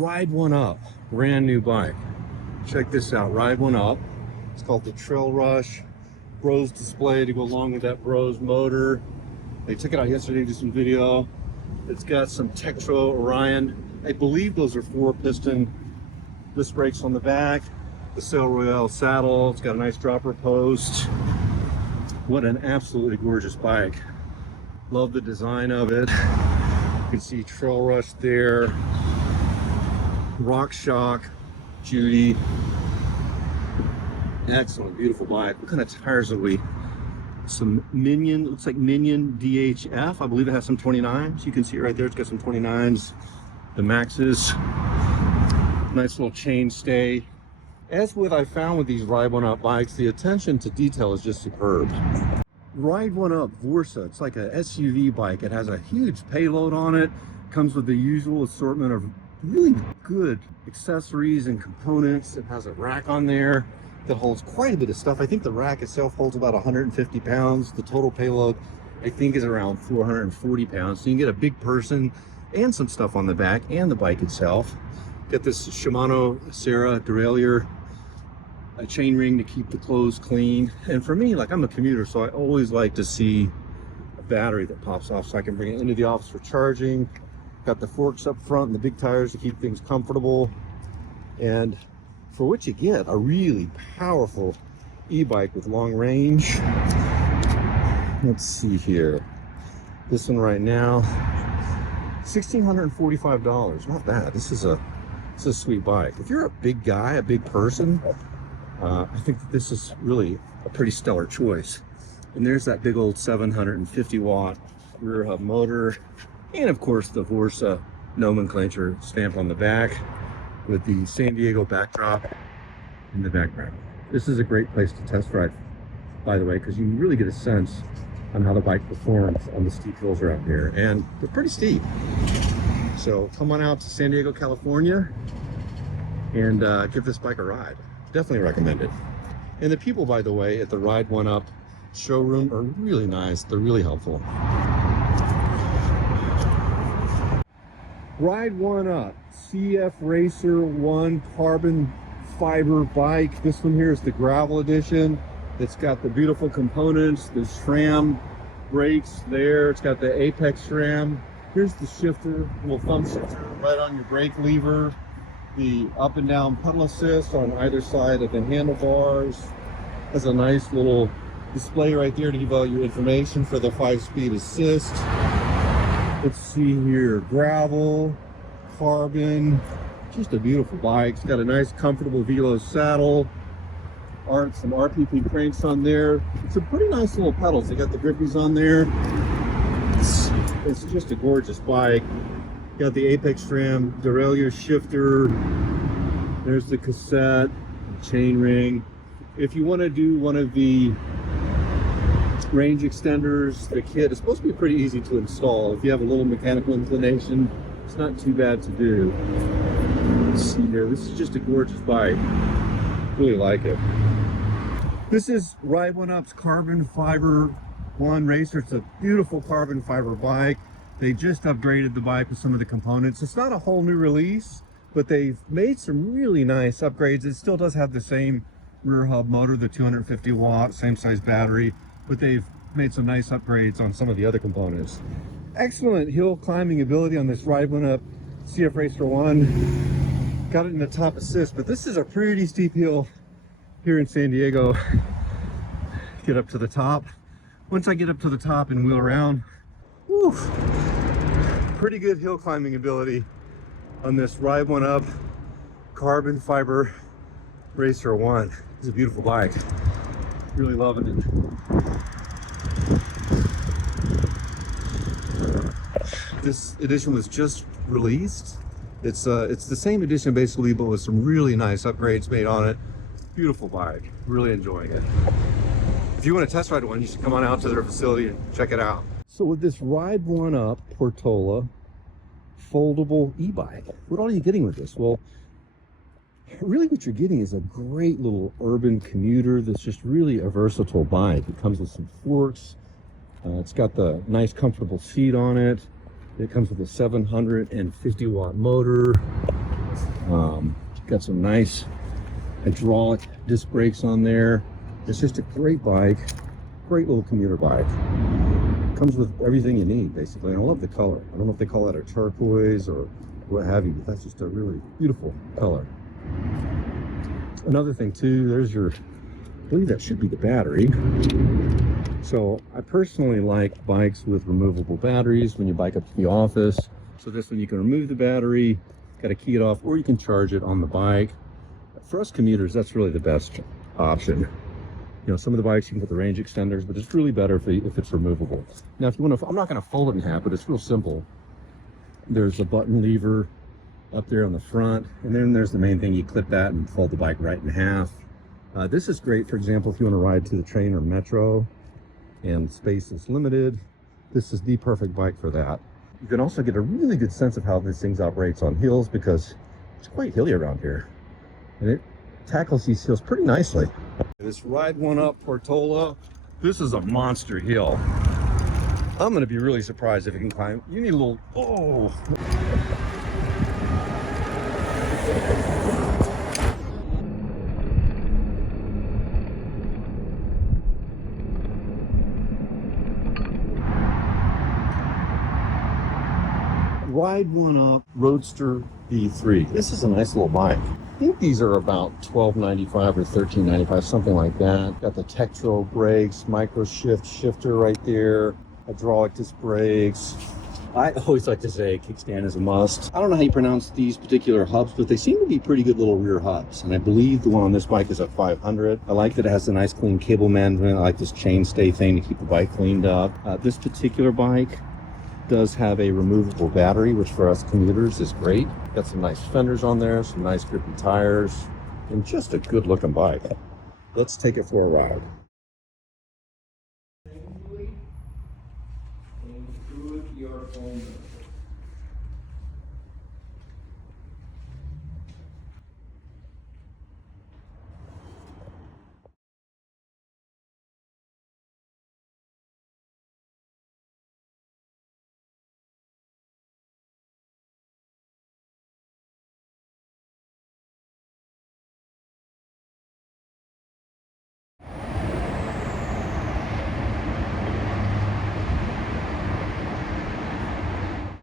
Ride1Up, brand new bike. Check this out, Ride1Up. It's called the Trail Rush. Bros display to go along with that Bros motor. They took it out yesterday to do some video. It's got some Tektro Orion. I believe those are 4-piston disc brakes on the back. The Sail Royale saddle. It's got a nice dropper post. What an absolutely gorgeous bike. Love the design of it. You can see Trail Rush there. Rock Shock, Judy. Excellent, beautiful bike. What kind of tires are we? Some Minion, looks like Minion DHF. I believe it has some 29s. You can see it right there. It's got some 29s. The Maxes. Nice little chain stay. As what I found with these Ride1Up bikes, the attention to detail is just superb. Ride1Up Vorsa, it's like a SUV bike. It has a huge payload on it. Comes with the usual assortment of really good accessories and components. It has a rack on there that holds quite a bit of stuff. I think the rack itself holds about 150 pounds. The total payload, I think, is around 440 pounds. So you can get a big person and some stuff on the back and the bike itself. Get this Shimano Serra derailleur, a chain ring to keep the clothes clean. And for me, like, I'm a commuter, so I always like to see a battery that pops off so I can bring it into the office for charging. Got the forks up front and the big tires to keep things comfortable. And for what you get, a really powerful e-bike with long range. Let's see here. This one right now, $1,645. Not bad. This is a sweet bike. If you're a big guy, a big person, I think that this is really a pretty stellar choice. And there's that big old 750 watt rear hub motor. And of course the Vorsa nomenclature stamp on the back with the San Diego backdrop in the background. This is a great place to test ride, by the way, because you can really get a sense on how the bike performs on the steep hills around here. And they're pretty steep. So come on out to San Diego, California and give this bike a ride. Definitely recommend it. And the people, by the way, at the Ride1Up showroom are really nice. They're really helpful. Ride1Up CF Racer1 carbon fiber bike. This one here is the gravel edition. It's got the beautiful components, the SRAM brakes there. It's got the Apex SRAM. Here's the shifter, little thumb shifter right on your brake lever. The up and down pedal assist on either side of the handlebars. Has a nice little display right there to give all your information for the 5-speed assist. Let's see here, gravel, carbon, just a beautiful bike. It's got a nice comfortable Velo saddle, some RPP cranks on there. Some pretty nice little pedals. They got the grippies on there. It's just a gorgeous bike. Got the Apex SRAM derailleur shifter. There's the cassette, chain ring. If you want to do one of the range extenders, the kit is supposed to be pretty easy to install. If you have a little mechanical inclination, it's not too bad to do. Let's see here. This is just a gorgeous bike. Really like it. This is Ride1Up's Carbon Fiber 1 Racer. It's a beautiful carbon fiber bike. They just upgraded the bike with some of the components. It's not a whole new release, but they've made some really nice upgrades. It still does have the same rear hub motor, the 250 watt, same size battery, but they've made some nice upgrades on some of the other components. Excellent hill climbing ability on this Ride1Up CF Racer1. Got it in the top assist, but this is a pretty steep hill here in San Diego. Get up to the top. Once I get up to the top and wheel around, whew, pretty good hill climbing ability on this Ride1Up carbon fiber Racer1. It's a beautiful bike. Really loving it. This edition was just released. It's the same edition basically, but with some really nice upgrades made on it. Beautiful bike. Really enjoying it. If you want to test ride one, you should come on out to their facility and check it out. So with this Ride1Up Portola foldable e-bike, what all are you getting with this? Well, really what you're getting is a great little urban commuter that's just really a versatile bike. It comes with some forks. It's got the nice comfortable seat on it. It comes with a 750 watt motor. Got some nice hydraulic disc brakes on there. It's just a great bike, great little commuter bike. Comes with everything you need, basically. And I love the color. I don't know if they call that a turquoise or what have you, but that's just a really beautiful color. Another thing too, there's your, I believe that should be the battery. So I personally like bikes with removable batteries when you bike up to the office. So this one you can remove the battery, got to key it off, or you can charge it on the bike. For us commuters, that's really the best option. You know, some of the bikes you can put the range extenders, but it's really better if it's removable. Now, if you want to, I'm not going to fold it in half, but it's real simple. There's a button lever up there on the front, and then there's the main thing. You clip that and fold the bike right in half. This is great, for example, if you want to ride to the train or metro and space is limited. This is the perfect bike for that. You can also get a really good sense of how this thing operates on hills because it's quite hilly around here, and it tackles these hills pretty nicely. This Ride1Up Portola, this is a monster hill. I'm going to be really surprised if it can climb. You need a little, oh. Ride1Up Roadster V3. This is a nice little bike. I think these are about $12.95 or $13.95, something like that. Got the Tektro brakes, micro shift shifter right there, hydraulic disc brakes. I always like to say kickstand is a must. I don't know how you pronounce these particular hubs, but they seem to be pretty good little rear hubs. And I believe the one on this bike is a 500. I like that it has a nice clean cable management. I like this chain stay thing to keep the bike cleaned up. This particular bike does have a removable battery, which for us commuters is great. Got some nice fenders on there, some nice grippy tires, and just a good looking bike. Let's take it for a ride.